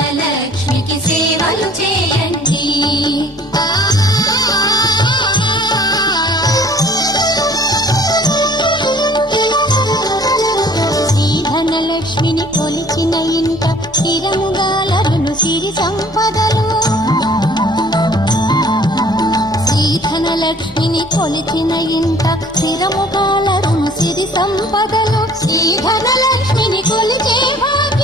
ధనలక్ష్మికి సేవలు చేయండి. శ్రీ ధనలక్ష్మిని కొలిచిన ఇంట స్థిరముగాలను సిరి సంపదలు. శ్రీ ధనలక్ష్మిని కొలిచిన ఇంట స్థిరముగాలను సిరి సంపదలు. శ్రీ ధనలక్ష్మిని కొలిచే భాగ్యం